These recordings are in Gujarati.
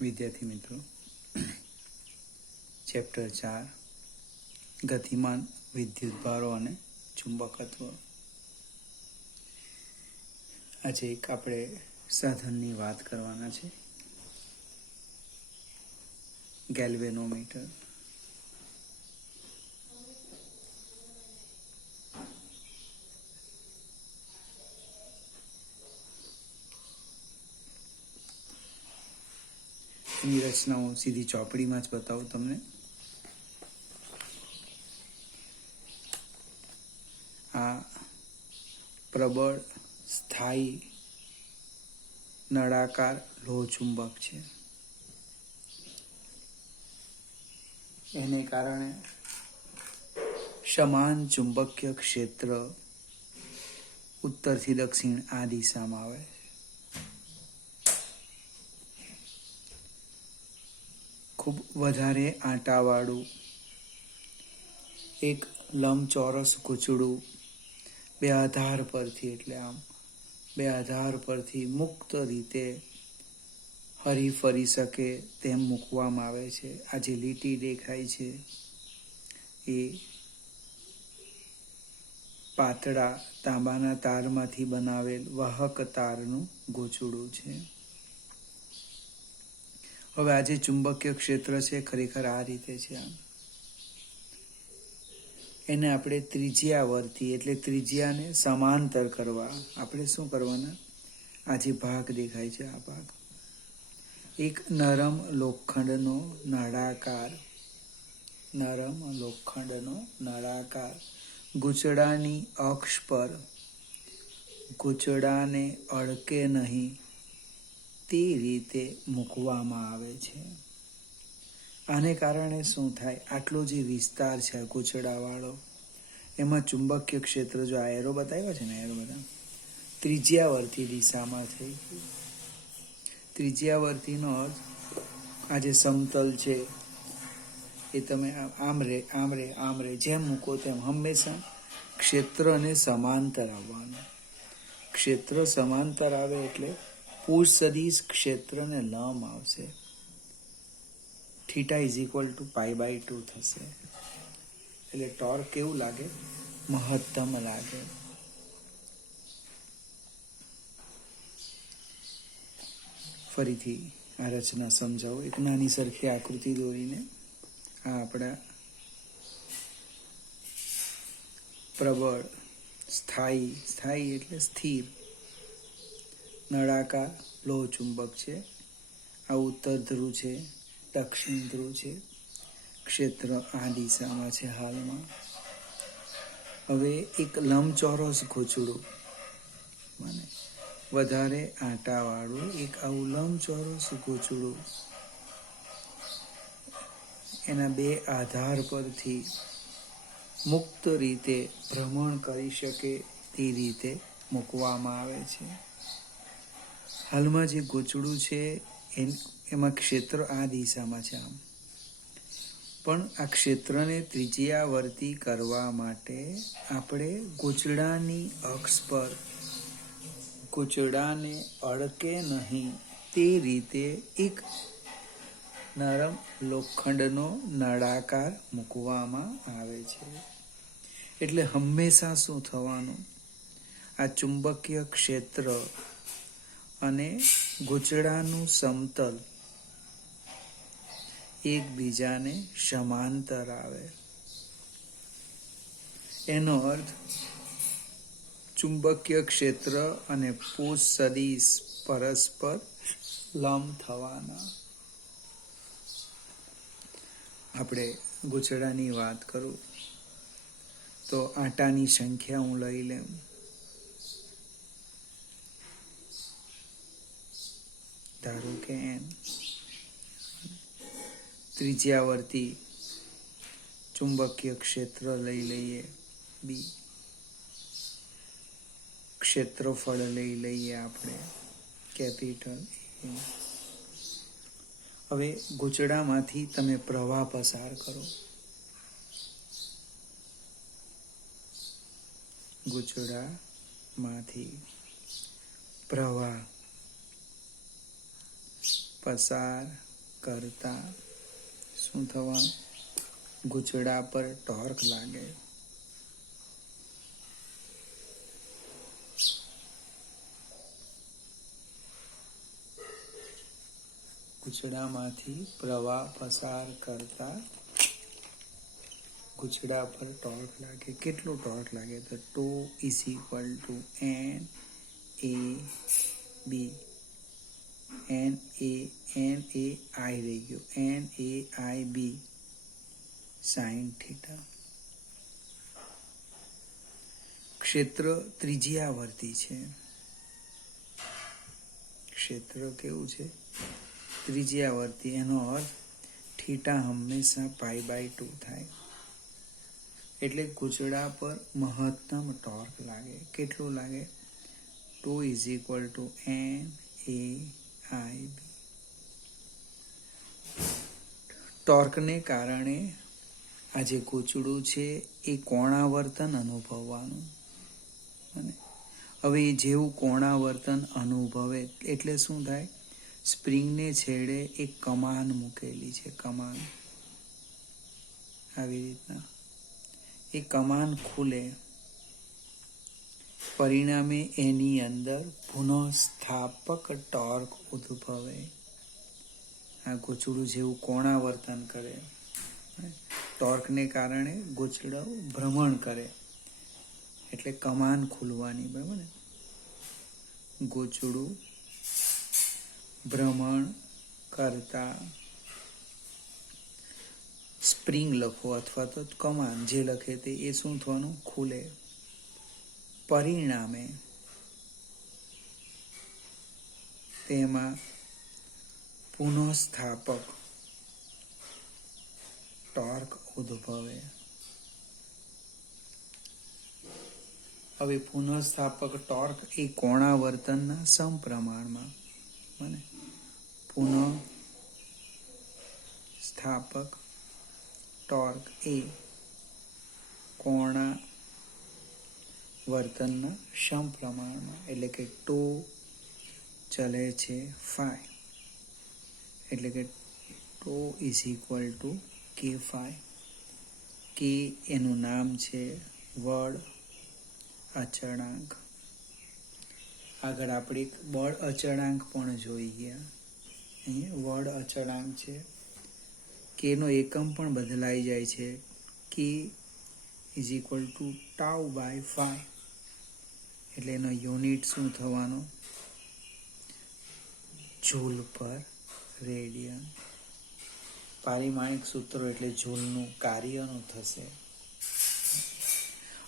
વિદ્યાર્થી મિત્રો, ચેપ્ટર 4 ગતિમાન વિદ્યુતભારો અને ચુંબકત્વ. આજે એક આપણે સાધનની વાત કરવાના છે, ગેલ્વેનોમીટર. એની રચના હું સીધી ચોપડીમાં જ બતાવું તમને. આ પ્રબળ સ્થાયી નળાકાર લોહ ચુંબક છે. એને કારણે સમાન ચુંબકીય ક્ષેત્ર ઉત્તરથી દક્ષિણ આ દિશામાં આવે. ખૂબ વધારે આંટાવાળું એક લંબચોરસ ગૂંચળું બે આધાર પરથી, એટલે આમ બે આધાર પરથી મુક્ત રીતે હરીફરી શકે તેમ મૂકવામાં આવે છે. આ જે લીટી દેખાય છે એ પાતળા તાંબાના તારમાંથી બનાવેલ વાહક તારનું ગૂંચળું છે. હવે આ જે ચુંબકીય ક્ષેત્ર છે ખરેખર આ રીતે છે. આમ એને આપણે ત્રિજ્યાવર્તી, એટલે ત્રિજ્યાને સમાંતર કરવા આપણે શું કરવાના, આ જે ભાગ દેખાય છે આ ભાગ એક નરમ લોખંડનો નળાકાર ગૂંચળાની અક્ષ પર ગૂંચળાને અડકે નહીં તે રીતે મૂકવામાં આવે છે. આને કારણે શું થાય, આટલો જે વિસ્તાર છે આ ગૂંચળાવાળો, એમાં ચુંબકીય ક્ષેત્ર, જો આ એરો બતાવ્યો છે ને, એરો બધા ત્રિજ્યાવર્તી દિશામાં થઈ ગયું. ત્રિજ્યાવર્તીનો અર્થ આ જે સમતલ છે એ તમે આમ રે જેમ મૂકો તેમ હંમેશા ક્ષેત્રને સમાંતર આવવાનું. ક્ષેત્ર સમાંતર આવે એટલે પુષ સદિશ ક્ષેત્રને લંબ આવશે. θ = π/2 થશે. એટલે ટોર્ક કેવું લાગે, મહત્તમ લાગે. ફરીથી આ રચના સમજાવો. એક નાની સરખી આકૃતિ દોરીને આ આપણા પ્રબળ સ્થાયી એટલે સ્થિર નળાકાર લોહ ચુંબક છે. આ ઉત્તર ધ્રુવ છે, દક્ષિણ ધ્રુવ છે. ક્ષેત્ર આ દિશામાં છે હાલમાં. હવે એક લંબચોરસ ગૂંચળું, મને વધારે આંટાવાળું એક આવું લંબચોરસ ગૂંચળું એના બે આધાર પરથી મુક્ત રીતે ભ્રમણ કરી શકે તે રીતે મૂકવામાં આવે છે. હાલમાં જે ગૂંચળું છે એમાં ક્ષેત્ર આ દિશામાં છે આમ, પણ આ ક્ષેત્રને ત્રિજ્યાવર્તી કરવા માટે આપણે ગૂંચળાની અક્ષ પર ગૂંચળાને અડકે નહીં તે રીતે એક નરમ લોખંડનો નળાકાર મૂકવામાં આવે છે. એટલે હંમેશા શું થવાનું, આ ચુંબકીય ક્ષેત્ર અને ગૂંચળાનું સમતલ એકબીજાને સમાંતર આવે. એનો અર્થ ચુંબકીય ક્ષેત્ર અને પુષ સદિશ પરસ્પર લંબ થવાના. આપણે ગૂંચળાની વાત કરું તો આંટાની સંખ્યા હું લઈ લઉં. ધારો કે n. ત્રિજ્યાવર્તી ચુંબકીય ક્ષેત્ર લઈ લઈએ b. ક્ષેત્રફળ લઈ લઈએ આપણે કેપિટલ A. હવે ગૂંચળામાંથી તમે પ્રવાહ પસાર કરો. ગૂંચળામાંથી પ્રવાહ પસાર કરતા શું થવાનું? ગૂંચળા પર ટોર્ક લાગે. ગૂંચળામાંથી પ્રવાહ પસાર કરતા ગૂંચળા પર ટોર્ક લાગે. કેટલો ટોર્ક લાગે? તો tau is equal to N A B. N A I રહી ગયો. N A I B sine theta. ક્ષેત્ર ત્રિજ્યાવર્તી છે. ક્ષેત્ર કેવું છે? ત્રિજ્યાવર્તી. એનો અર્થ થીટા હંમેશા π/2 થાય. એટલે ગૂંચળા પર મહત્તમ ટોર્ક લાગે. કેટલું લાગે? Tau is equal to N A I B. ટોર્કને કારણે આ જે ગૂંચળું છે એ કોણાવર્તન અનુભવવાનું. અને હવે જેવું કોણાવર્તન અનુભવે એટલે શું થાય? સ્પ્રિંગને છેડે એક કમાન મૂકેલી છે. કમાન આવી રીતના એ કમાન ખુલે. પરિણામે એની અંદર પુનઃસ્થાપક ટોર્ક ઉદ્ભવે. આ ગૂંચળું જેવું કોણાવર્તન કરે, ટોર્કને કારણે ગૂંચળું ભ્રમણ કરે એટલે કમાન ખુલવાની. બરાબર ને? ગૂંચળું ભ્રમણ કરતા સ્પ્રિંગ લખો અથવા તો કમાન જે લખે તે એ શું થવાનું? ખુલે. પરિણામે તેમાં પુનઃસ્થાપક ટોર્ક ઉદ્ભવે. હવે પુનઃસ્થાપક ટોર્ક એ કોણાવર્તનના સમપ્રમાણમાં. બને પુનઃસ્થાપક ટોર્ક એ કોણાવર્તનના સમપ્રમાણમાં. એટલે કે ટો ચલે છે ફાઈ. એટલે કે ટો ઇઝ ઇક્વલ ટુ કે ફાઈ. કે એનું નામ છે બળ અચળાંક. આગળ આપણે એક બળ અચળાંક પણ જોઈ ગયા. અહીંયા બળ અચળાંક છે. કેનો એકમ પણ બદલાઈ જાય છે. કે ઇઝ ઇક્વલ ટુ τ/5. એટલે એનો યુનિટ શું થવાનો? જૂલ પર રેડિયન. પારિમાણિક સૂત્રો એટલે જૂલનું કાર્યનું થશે.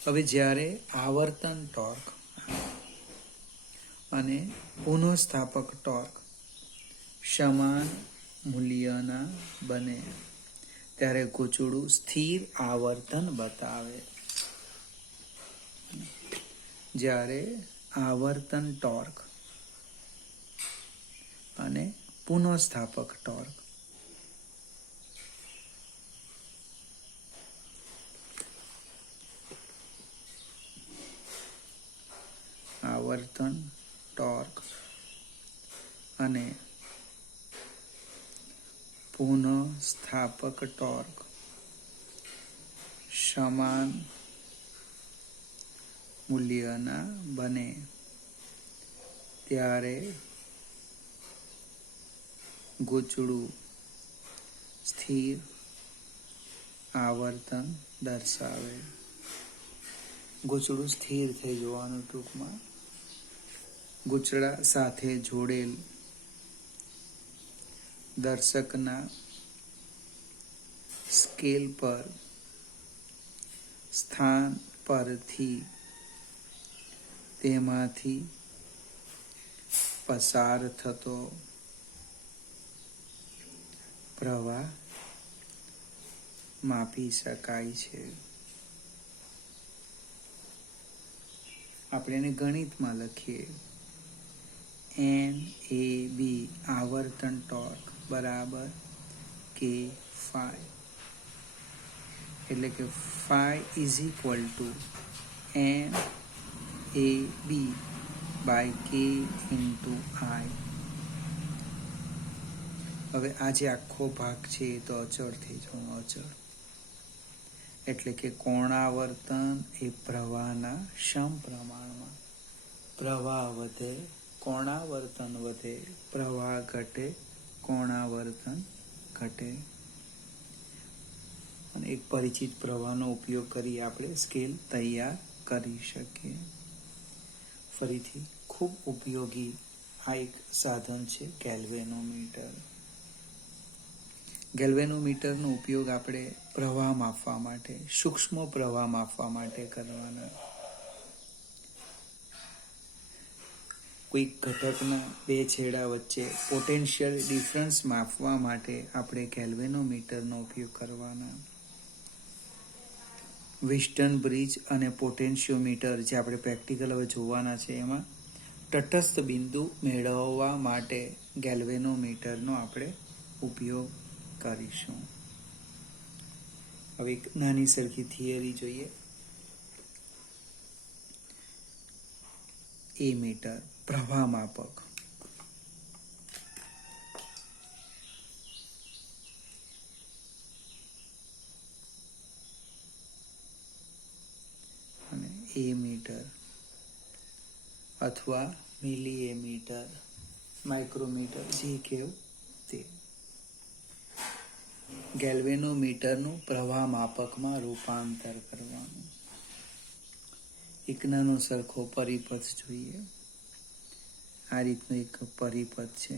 હવે જ્યારે આવર્તન ટોર્ક અને પુનઃસ્થાપક ટોર્ક સમાન મૂલ્યના બને ત્યારે ગૂંચળું સ્થિર આવર્તન બતાવે. જ્યારે આવર્તન ટોર્ક અને પુનઃસ્થાપક ટોર્ક આવર્તન ટોર્ક અને પુનઃસ્થાપક ટોર્ક સમાન મૂલ્યના બને ત્યારે ગૂંચળું સ્થિર આવર્તન દર્શાવે. ગૂંચળું સ્થિર થઈ જવાનું. ટૂંકમાં ગૂંચળા સાથે જોડેલ દર્શકના સ્કેલ પર સ્થાન પરથી તેમાંથી પસાર થતો પ્રવાહ માપી શકાય છે. આપણે એને ગણિતમાં લખીએ. એન એ બી આવર્તન ટોર્ક બરાબર કે ફાઈ. એટલે કે phi is equal to N A B by K into I. હવે આ જે આખો ભાગ છે એ તો અચળ થઈ જવાનું, અચળ. એટલે કે કોણાવર્તન એ પ્રવાહના સમપ્રમાણમાં. પ્રવાહ વધે, કોણાવર્તન વધે, પ્રવાહ ઘટે, કોણાવર્તન ઘટે. અને એક પરિચિત પ્રવાહનો ઉપયોગ કરી આપણે સ્કેલ તૈયાર કરી શકીએ. ફરીથી ખૂબ ઉપયોગી આ એક સાધન છે ગેલ્વેનોમીટર. ગેલ્વેનોમીટરનો ઉપયોગ આપણે પ્રવાહ માપવા માટે, સૂક્ષ્મ પ્રવાહ માપવા માટે કરવાના. કોઈ ઘટકના બે છેડા વચ્ચે પોટેન્શિયલ ડિફરન્સ માપવા માટે આપણે ગેલ્વેનોમીટરનો ઉપયોગ કરવાના. વિસ્ટન બ્રિજ અને પોટેન્શિયોમીટર જે આપણે પ્રેક્ટિકલ હવે જોવાના છે, એમાં તટસ્થ બિંદુ મેળવવા માટે ગેલ્વેનોમીટરનો આપણે ઉપયોગ કરીશું. હવે એક નાની સરખી થિયરી જોઈએ. એમીટર પ્રવાહ માપક. અને એમીટર અથવા મિલીએમીટર, માઇક્રોમીટર જે કહેવું તે. ગેલ્વેનોમીટરનું પ્રવાહ માપકમાં રૂપાંતર કરવાનું. એક નાનો સરખો પરિપથ જોઈએ. આ રીતનો એક પરિપથ છે.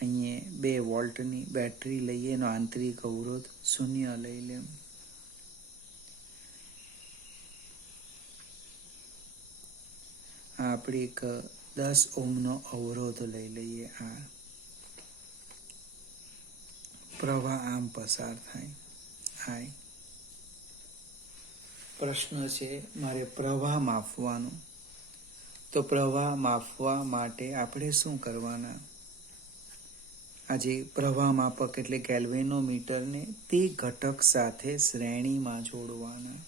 અહીંયા 2 વોલ્ટની બેટરી લઈએ, એનો આંતરિક અવરોધ 0 લઈ લે. આપણે એક 10 ઓહ્મનો અવરોધ લઈ લઈએ. આ પ્રવાહ આમ પસાર થાય. પ્રશ્ન છે મારે પ્રવાહ માપવાનો. તો પ્રવાહ માપવા માટે આપણે શું કરવાના? આજે પ્રવાહ માપક એટલે ગેલ્વેનોમીટરને તે ઘટક સાથે શ્રેણીમાં જોડવાના.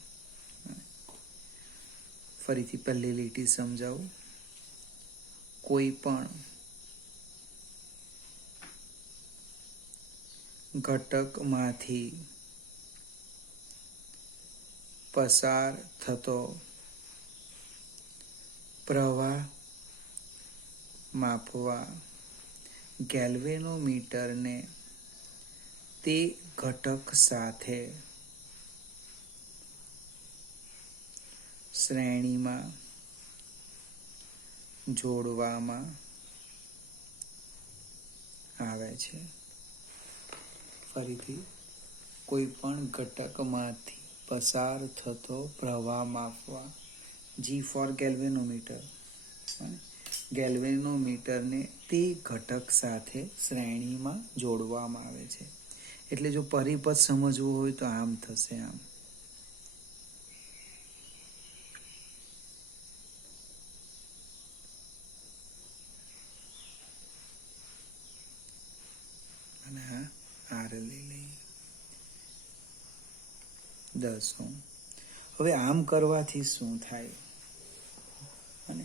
ફરીથી પહેલી લીટી સમજાવું. કોઈ પણ ઘટકમાંથી પસાર થતો પ્રવાહ માપવા ગેલ્વેનોમીટરને તે ઘટક સાથે શ્રેણીમાં જોડવામાં આવે છે. ફરીથી કોઈ પણ ઘટકમાંથી પસાર થતો પ્રવાહ માપવા, જી ફોર ગેલ્વેનોમીટર. ગેલ્વેનોમીટરને તે ઘટક સાથે શ્રેણીમાં જોડવામાં આવે છે. એટલે જો પરિપથ સમજવું હોય તો આમ થશે. આમ અને આર લઈ લઈએ 10 ઓહ્મ. હવે આમ કરવાથી શું થાય? અને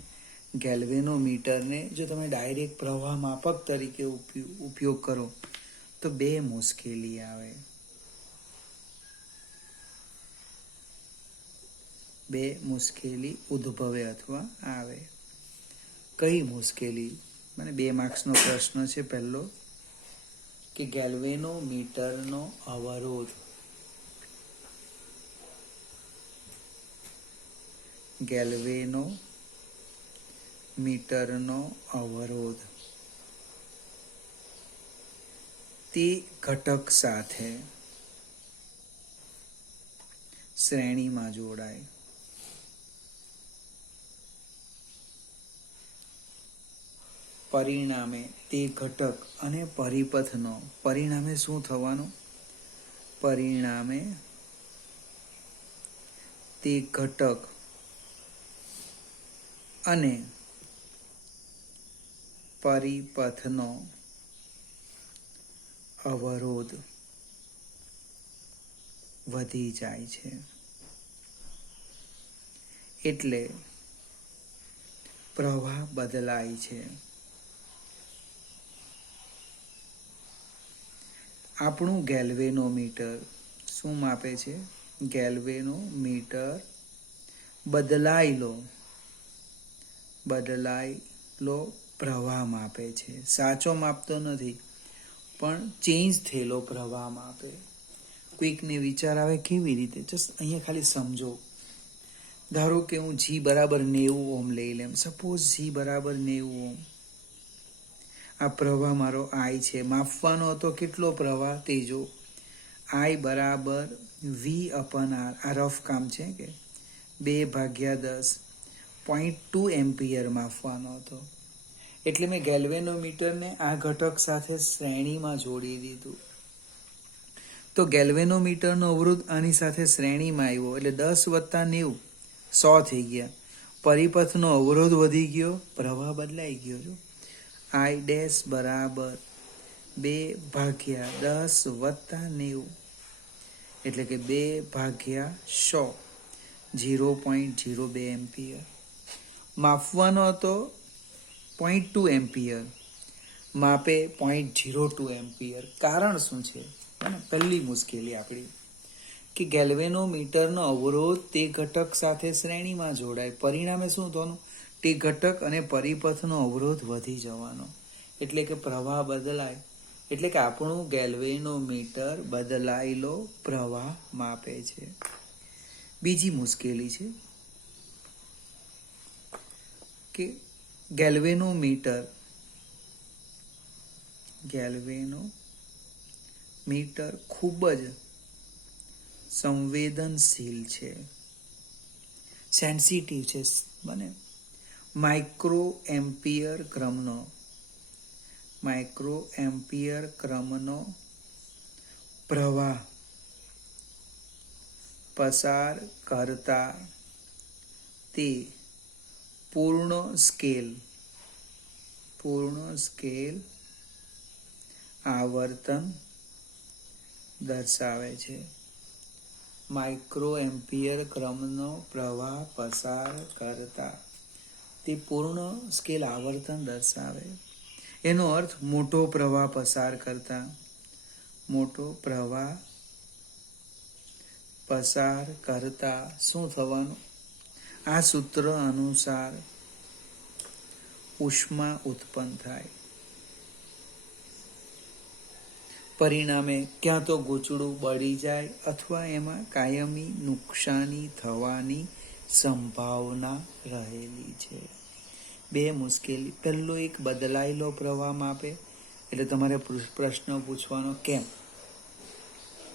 ગેલ્વેનોમીટરને જો તમે ડાયરેક્ટ પ્રવાહ માપક તરીકે ઉપયોગ કરો તો 2 મુશ્કેલી આવે. 2 મુશ્કેલી ઉદ્ભવે અથવા આવે. કઈ મુશ્કેલી? મને 2 માર્ક્સનો પ્રશ્ન છે. પહેલો કે ગેલ્વેનોમીટરનો અવરોધ. ગેલ્વેનોમીટરનો અવરોધ તે ઘટક સાથે શ્રેણીમાં જોડાય. પરિણામે તે ઘટક અને પરિપથનો પરિણામે શું થવાનું? પરિણામે તે ઘટક અને પરિપથનો અવરોધ વધી જાય છે. એટલે પ્રવાહ બદલાય છે. આપણું ગેલ્વેનોમીટર શું માપે છે? ગેલ્વેનોમીટર બદલાયેલો પ્રવાહ માપે છે. સાચો માપતો નથી, પણ ચેન્જ થયેલો પ્રવાહ માપે. કોઈકને વિચાર આવે કેવી રીતે? જસ્ટ અહીંયા ખાલી સમજો. ધારો કે હું G બરાબર 90 ઓહ્મ લઈ લેમ. સપોઝ G બરાબર 90 ઓહ્મ. આ પ્રવાહ મારો I છે. માપવાનો હતો કેટલો પ્રવાહ તે જો. I બરાબર V/R. આ રફ કામ છે કે 2/10 0.2 એમ્પિયર માપવાનો હતો. એટલે મેં ગેલ્વેનોમીટરને આ ઘટક સાથે શ્રેણીમાં જોડી દીધું. તો ગેલ્વેનોમીટરનો અવરોધ આની સાથે શ્રેણીમાં આવ્યો એટલે 10 + 90 100 થઈ ગયા. પરિપથનો અવરોધ વધી ગયો, પ્રવાહ બદલાઈ ગયો. I ડેશ બરાબર 2/10 + 90 એટલે કે 2/100 0.02 એમ્પિયર. માપવાનો હતો 0.2 એમ્પિયર, માપે 0.02 એમ્પિયર. કારણ શું છે? પહેલી મુશ્કેલી આપણી કે ગેલ્વેનોમીટરનો અવરોધ તે ઘટક સાથે શ્રેણીમાં જોડાય. પરિણામે શું થવાનું? તે ઘટક અને પરિપથનો અવરોધ વધી જવાનો. એટલે કે પ્રવાહ બદલાય. એટલે કે આપણું ગેલ્વેનોમીટર બદલાયેલો પ્રવાહ માપે છે. બીજી મુશ્કેલી છે કે ગેલ્વેનોમીટર ખૂબ જ સંવેદનશીલ છે, સેન્સિટિવ છે. બને માઇક્રો એમ્પિયર ક્રમનો પ્રવાહ પસાર કરતા તે પૂર્ણ સ્કેલ આવર્તન દર્શાવે છે. માઇક્રો એમ્પિયર ક્રમનો પ્રવાહ પસાર કરતા તે પૂર્ણ સ્કેલ આવર્તન દર્શાવે. એનો અર્થ મોટો પ્રવાહ પસાર કરતા શું થવાનું? આ સૂત્ર અનુસાર ઉષ્મા ઉત્પન્ન થાય. પરિણામે ક્યાં તો ગૂંચળું બળી જાય અથવા એમાં કાયમી નુકસાની થવાની સંભાવના રહેલી છે. બે મુશ્કેલી. પહેલો એક બદલાયેલો પ્રવાહ માપે એટલે તમારે પ્રશ્ન પૂછવાનો કેમ,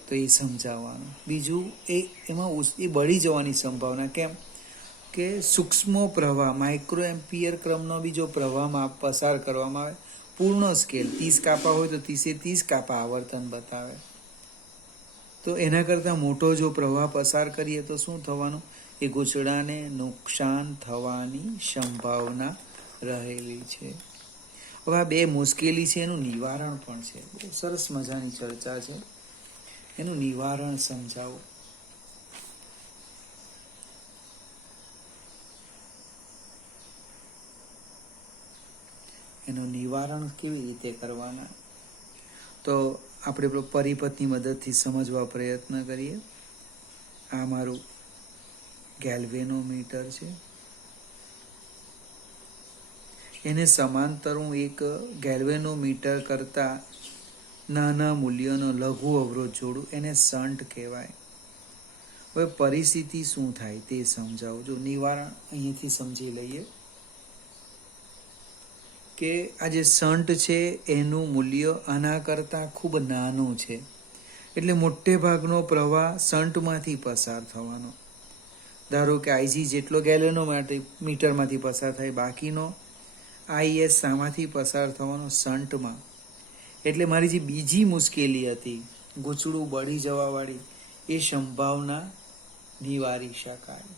તો એ સમજાવવાનો. બીજું એમાં બળી જવાની સંભાવના કેમ કે સૂક્ષ્મ પ્રવાહ માઇક્રો એમ્પિયર ક્રમનો બીજો પ્રવાહ પસાર કરવામાં આવે. પૂર્ણ સ્કેલ 30 કાપા હોય તો 30 કાપા આવર્તન બતાવે. તો એના કરતાં મોટો જો પ્રવાહ પસાર કરીએ તો શું થવાનું? એ ગૂંચળાને નુકસાન થવાની સંભાવના રહેલી છે. હવે આ બે મુશ્કેલી છે, એનું નિવારણ પણ છે. બહુ સરસ મજાની ચર્ચા છે. એનું નિવારણ સમજાવો. એનું નિવારણ કેવી રીતે કરવાના? તો આપણે પરિપથની મદદથી સમજવા પ્રયત્ન કરીએ. આ મારું ગેલ્વેનોમીટર છે. એને સમાંતર હું એક ગેલ્વેનોમીટર કરતાં નાના મૂલ્યનો લઘુ અવરોધ જોડું. એને શન્ટ કહેવાય. હવે પરિસ્થિતિ શું થાય તે સમજાવું. જો નિવારણ અહીંયાથી સમજી લઈએ કે આ જે શન્ટ છે એનું મૂલ્ય આના કરતાં ખૂબ નાનું છે. એટલે મોટે ભાગનો પ્રવાહ શન્ટમાંથી પસાર થવાનો. ધારો કે IG જેટલો ગેલ્વેનોમીટરમાંથી પસાર થાય, બાકીનો IS શામાંથી પસાર થવાનો? શન્ટમાં. એટલે મારી જે બીજી મુશ્કેલી હતી ગૂંચળું બળી જવાવાળી, એ સંભાવના નિવારી શકાય.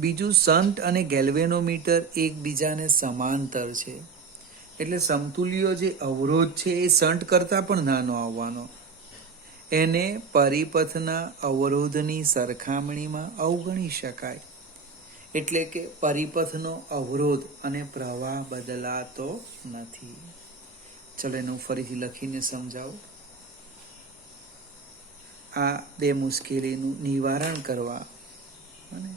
બીજું, શન્ટ અને ગેલ્વેનોમીટર એકબીજાને સમાંતર છે. એટલે સમતુલ્ય જે અવરોધ છે એ શન્ટ કરતાં પણ નાનો આવવાનો. એને પરિપથના અવરોધની સરખામણીમાં અવગણી શકાય. એટલે કે પરિપથનો અવરોધ અને પ્રવાહ બદલાતો નથી. ચલો એનું ફરીથી લખીને સમજાવું. આ બે મુશ્કેલીનું નિવારણ કરવા અને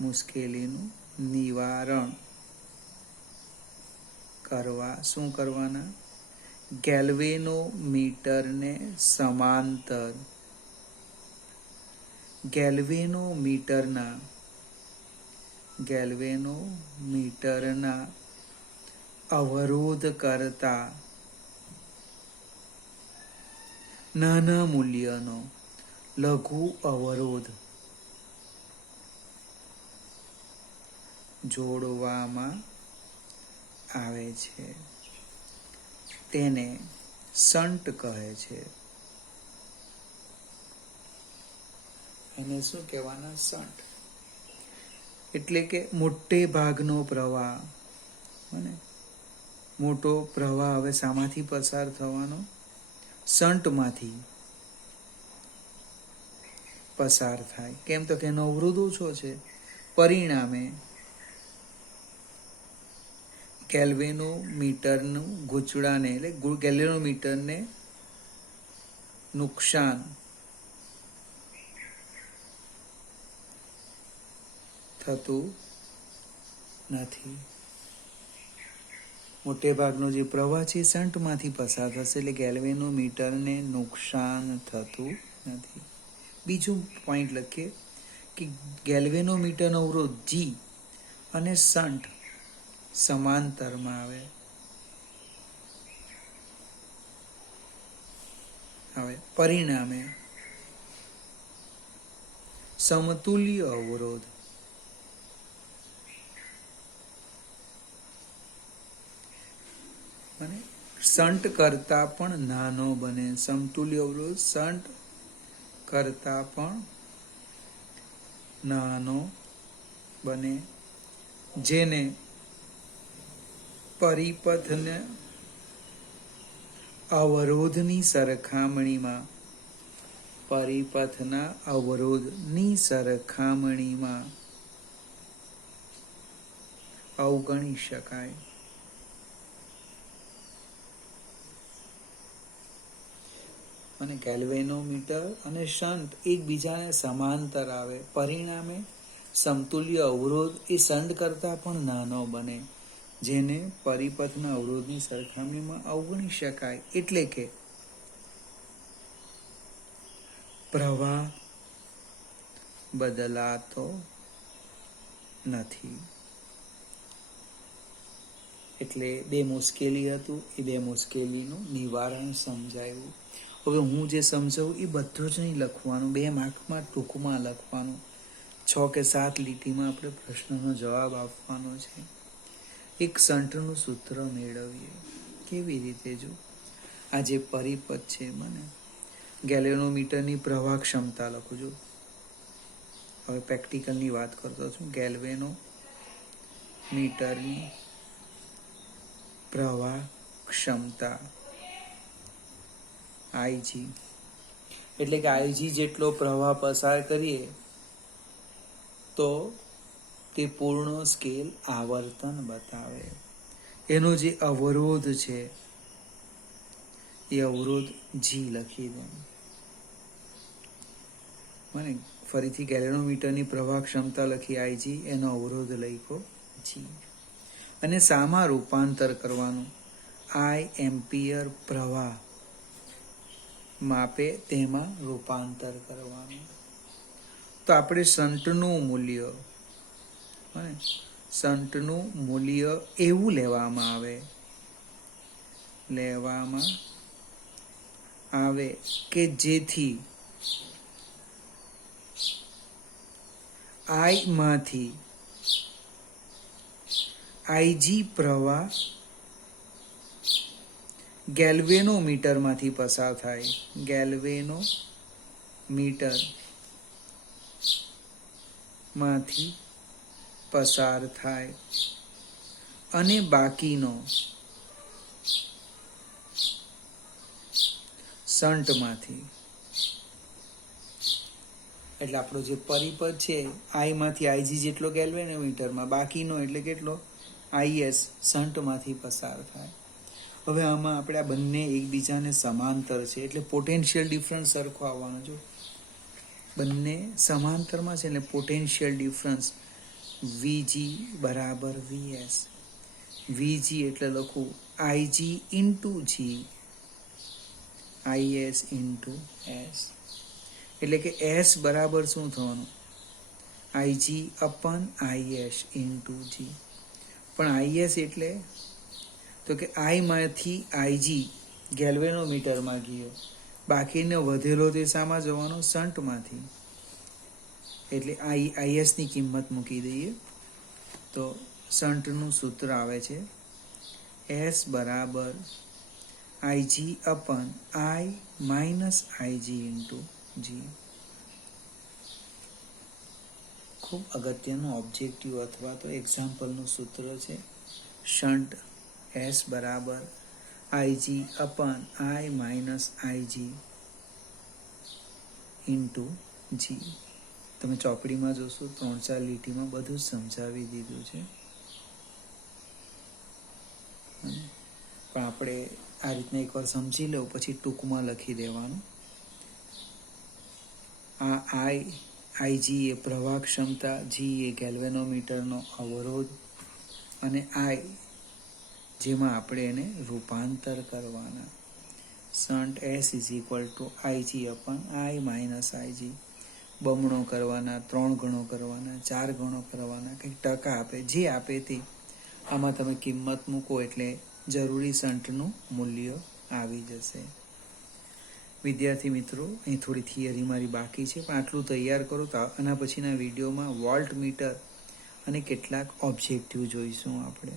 મુશ્કેલીનું નિવારણ કરવા શું કરવાના? ગેલ્વેનોમીટરને સમાંતર ગેલ્વેનોમીટરના અવરોધ કરતા નાના મૂલ્યનો લઘુ અવરોધ જોડવામાં આવે છે. તેને શન્ટ કહે છે. અને શું કહેવાના? શન્ટ. એટલે કે મોટે ભાગનો પ્રવાહ, અને મોટો પ્રવાહ હવે શામાંથી પસાર થવાનો? શન્ટમાંથી પસાર થાય. કેમ? તો કે એનો અવરોધ ઓછો છે. પરિણામે ગેલ્વેનોમીટરનું ગૂંચળાને એટલે ગેલ્વેનોમીટરને નુકસાન થતું નથી. મોટે ભાગનો જે પ્રવાહ છે શન્ટમાંથી પસાર થશે, એટલે ગેલ્વેનોમીટરને નુકસાન થતું નથી. બીજું પોઈન્ટ લખીએ કે ગેલ્વેનોમીટરનો અવરોધ જી અને શન્ટ સમાંતરમાં આવે. પરિણામે સમતુલ્ય અવરોધ અને શન્ટ કરતા પણ નાનો બને. સમતુલ્ય અવરોધ શન્ટ કરતા પણ નાનો બને, જેને પરિપથના અવરોધની સરખામણીમાં અવગણી શકાય. અને ગેલ્વેનોમીટર અને શન્ટ એકબીજાને સમાંતર આવે. પરિણામે સમતુલ્ય અવરોધ એ શન્ટ કરતા પણ નાનો બને, જેને પરિપથના અવરોધની સરખામણીમાં અવગણી શકાય. એટલે કે પ્રવાહ બદલાતો નથી. એટલે બે મુશ્કેલી હતું, એ બે મુશ્કેલીનું નિવારણ સમજાયું. હવે હું જે સમજાવું એ બધું જ નહીં લખવાનું, 2 માર્કમાં ટૂંકમાં લખવાનું. 6 કે 7 લીટીમાં આપણે પ્રશ્નનો જવાબ આપવાનો છે. એક શન્ટનું સૂત્ર મેળવીએ. કેવી રીતે? જો આ જે પરિપથ છે, મને ગેલ્વેનોમીટરની પ્રવાહ ક્ષમતા લખું છું. હવે પ્રેક્ટિકલની વાત કરતો છું. ગેલ્વેનોમીટરની પ્રવાહ ક્ષમતા આઈજી, એટલે કે આઈજી જેટલો પ્રવાહ પસાર કરીએ તો તે પૂર્ણ સ્કેલ આવર્તન બતાવે. એનો જે અવરોધ છે એ અવરોધ જી લખી દો. મને ફરીથી ગેલ્વેનોમીટરની પ્રવાહ ક્ષમતા લખી આઈજી, એનો અવરોધ લખ્યો જી. અને શામાં રૂપાંતર કરવાનું? આઈ એમ્પિયર પ્રવાહ માપે તેમાં રૂપાંતર કરવાનું. તો આપણે શન્ટનું મૂલ્ય એવું લેવામાં આવે કે જેથી આઈ માંથી આઈજી પ્રવાહ ગેલ્વેનોમીટરમાંથી પસાર થાય. ગેલ્વેનોમીટરમાંથી પસાર થાય અને બાકીનો શન્ટમાંથી. એટલે આપણો જે પરિપથ છે આઈમાંથી આઈજી જેટલો ગેલ્વેનોમીટરમાં, બાકીનો એટલે કેટલો આઈએસ શંટમાંથી પસાર થાય. હવે આમાં આપણે આ બંને એકબીજાને સમાંતર છે એટલે પોટેન્શિયલ ડિફરન્સ સરખો આવવાનો. જો બંને સમાંતરમાં છે એટલે પોટેન્શિયલ ડિફરન્સ વીજી બરાબર વીએસ. વીજી એટલે લખું આઈજી ઇન્ટુ જી, આઈએસ ઇન્ટુ એસ. એટલે કે એસ બરાબર શું થવાનું? આઈજી અપન આઈએસ ઇન્ટુ જી. પણ આઈએસ એટલે તો કે આઈમાંથી આઈજી ગેલ્વેનોમીટરમાં ગયો, બાકીનો વધેલો તે શામાં જવાનો? શંટમાંથી. એટલે આઈએસની કિંમત મૂકી દઈએ તો શંટનું સૂત્ર આવે છે એસ બરાબર IG upon I minus IG into જી. ખૂબ અગત્યનું ઓબ્જેક્ટિવ અથવા તો એક્ઝામ્પલનું સૂત્ર છે. શંટ એસ બરાબર IG upon I minus IG into જી. તમે ચોપડીમાં જોશો 3-4 લીટીમાં બધું જ સમજાવી દીધું છે, પણ આપણે આ રીતના એકવાર સમજી લો પછી ટૂંકમાં લખી દેવાનું. આ આઈજી એ પ્રવાહ ક્ષમતા, જી એ ગેલ્વેનોમીટરનો અવરોધ અને આઈ જેમાં આપણે એને રૂપાંતર કરવાના. Shunt S is equal to IG upon I minus IG. બમણો કરવાના, 3 ગણો કરવાના, 4 ગણો કરવાના, કંઈક ટકા આપે, જે આપે તે આમાં તમે કિંમત મૂકો એટલે જરૂરી શંટનું મૂલ્ય આવી જશે. વિદ્યાર્થી મિત્રો, અહીં થોડી થિયરી મારી બાકી છે, પણ આટલું તૈયાર કરો તો આના પછીના વિડીયોમાં વોલ્ટ મીટર અને કેટલાક ઓબ્જેક્ટિવ જોઈશું આપણે.